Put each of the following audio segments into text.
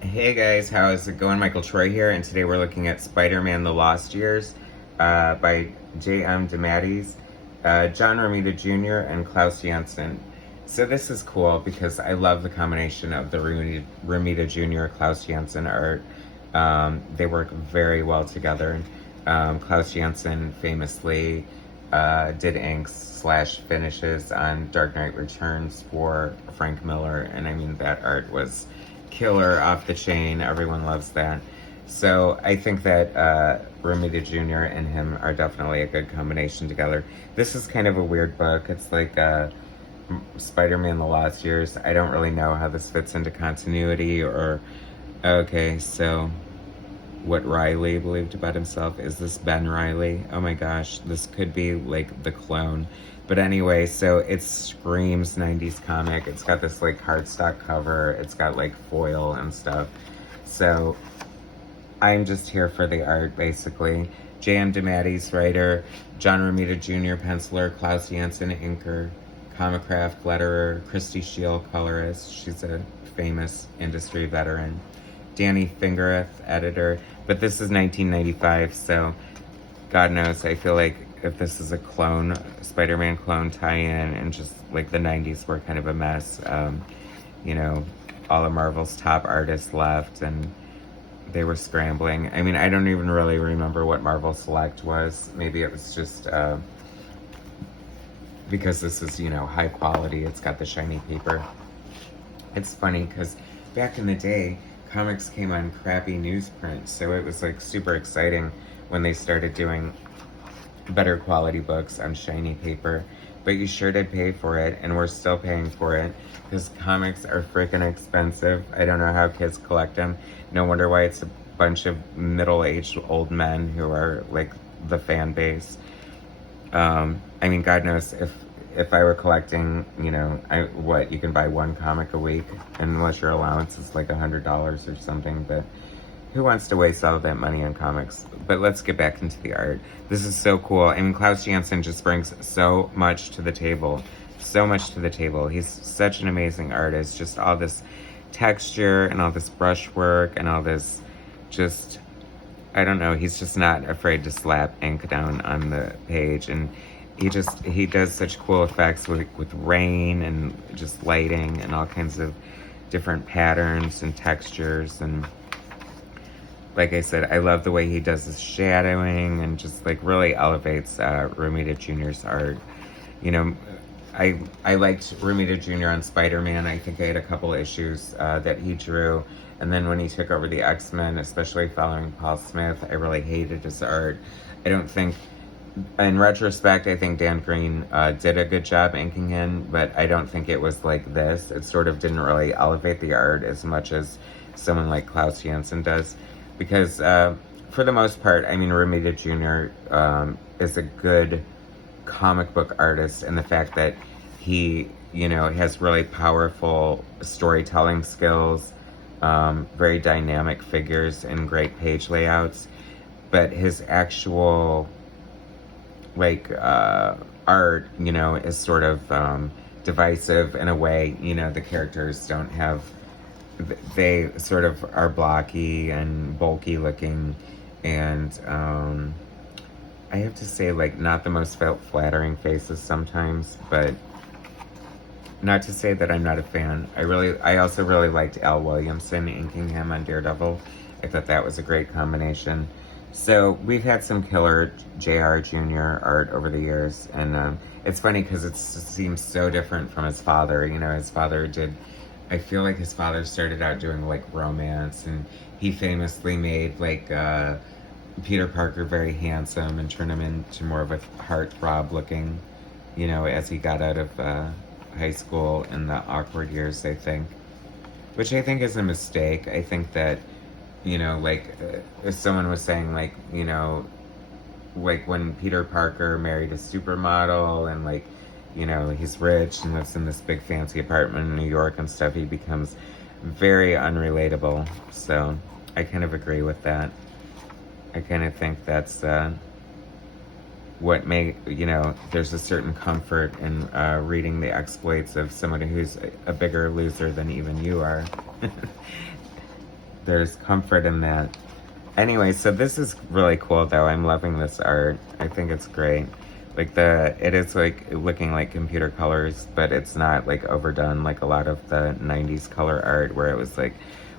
Hey guys, how's it going? Michael Troy here, and today we're looking at Spider-Man: The Lost Years by DeMatteis, John Romita Jr., and Klaus Janson. So this is cool because I love the combination of the Romita Jr. Klaus Janson art. They work very well together. Klaus Janson famously did inks slash finishes on Dark Knight Returns for Frank Miller, and I mean that art was killer, off the chain. Everyone loves that. So I think that Romita Jr. and him are definitely a good combination together. This is kind of a weird book. It's like Spider-Man: The Lost Years. I don't really know how this fits into continuity or... Okay, so what Reilly believed about himself. Is this Ben Reilly? Oh my gosh, this could be like the clone. But anyway, so it screams 90s comic. It's got this like cardstock cover. It's got like foil and stuff. So I'm just here for the art, basically. J.M. DeMatteis, writer. John Romita Jr., penciler. Klaus Janson, inker. Comicraft, letterer. Christy Shield, colorist. She's a famous industry veteran. Danny Fingereth, editor. But this is 1995, so God knows, I feel like if this is a clone, Spider-Man clone tie-in, and just like the 90s were kind of a mess, you know, all of Marvel's top artists left and they were scrambling. I mean, I don't even really remember what Marvel Select was. Maybe it was just because this is, you know, high quality. It's got the shiny paper. It's funny because back in the day, comics came on crappy newsprint, so it was like super exciting when they started doing better quality books on shiny paper. But you sure did pay for it, and we're still paying for it because comics are freaking expensive. I don't know how kids collect them. No wonder why it's a bunch of middle-aged old men who are like the fan base. I mean, God knows if I were collecting, you know, you can buy one comic a week, unless your allowance is like $100 or something, but who wants to waste all of that money on comics? But let's get back into the art. This is so cool. I mean, Klaus Janson just brings so much to the table. So much to the table. He's such an amazing artist. Just all this texture and all this brushwork and all this just... I don't know. He's just not afraid to slap ink down on the page, and he does such cool effects with rain and just lighting and all kinds of different patterns and textures. And like I said, I love the way he does his shadowing and just like really elevates Romita Jr.'s art. You know, I liked Romita Jr. on Spider-Man. I think I had a couple issues that he drew. And then when he took over the X-Men, especially following Paul Smith, I really hated his art. I don't think, in retrospect, I think Dan Green did a good job inking him, but I don't think it was like this. It sort of didn't really elevate the art as much as someone like Klaus Janson does. Because for the most part, I mean, Romita Jr. Is a good comic book artist, and the fact that he, you know, has really powerful storytelling skills, very dynamic figures and great page layouts, but his actual like art, you know, is sort of divisive in a way. You know, the characters don't have, they sort of are blocky and bulky looking, and I have to say, like, not the most flattering faces sometimes, but not to say that I'm not a fan. I also really liked Al Williamson inking him on Daredevil. I thought that was a great combination. So we've had some killer J.R. Jr. art over the years, and it's funny because it seems so different from his father. You know, his father did, I feel like his father started out doing like romance, and he famously made like Peter Parker very handsome and turned him into more of a heartthrob looking, you know, as he got out of high school in the awkward years, I think. Which I think is a mistake. I think that, you know, like, if someone was saying, like, you know, like when Peter Parker married a supermodel and, like, you know, he's rich and lives in this big fancy apartment in New York and stuff, he becomes very unrelatable. So I kind of agree with that. I kind of think that's what you know, there's a certain comfort in reading the exploits of someone who's a bigger loser than even you are. there's comfort in that. Anyway, so this is really cool though. I'm loving this art. I think it's great. Like it is like looking like computer colors, but it's not like overdone like a lot of the 90s color art where it was like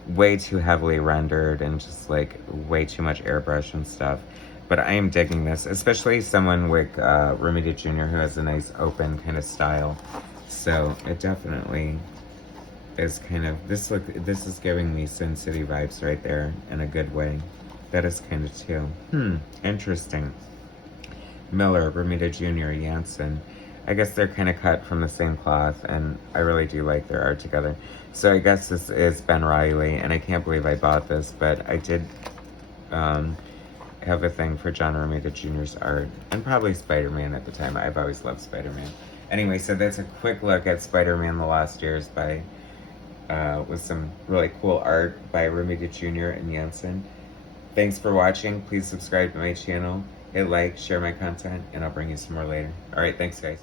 way too heavily rendered and just like way too much airbrush and stuff. But I am digging this, especially someone like Romita Jr. who has a nice open kind of style. So it definitely is kind of, this is giving me Sin City vibes right there in a good way. That is kind of too. Interesting. Miller, Romita Jr., Janson. I guess they're kind of cut from the same cloth, and I really do like their art together. So I guess this is Ben Reilly, and I can't believe I bought this, but I did have a thing for John Romita Jr.'s art, and probably Spider-Man at the time. I've always loved Spider-Man. Anyway, so that's a quick look at Spider-Man The Lost Years by, with some really cool art by Romita Jr. and Janson. Thanks for watching. Please subscribe to my channel. Hit like, share my content, and I'll bring you some more later. Alright, thanks guys.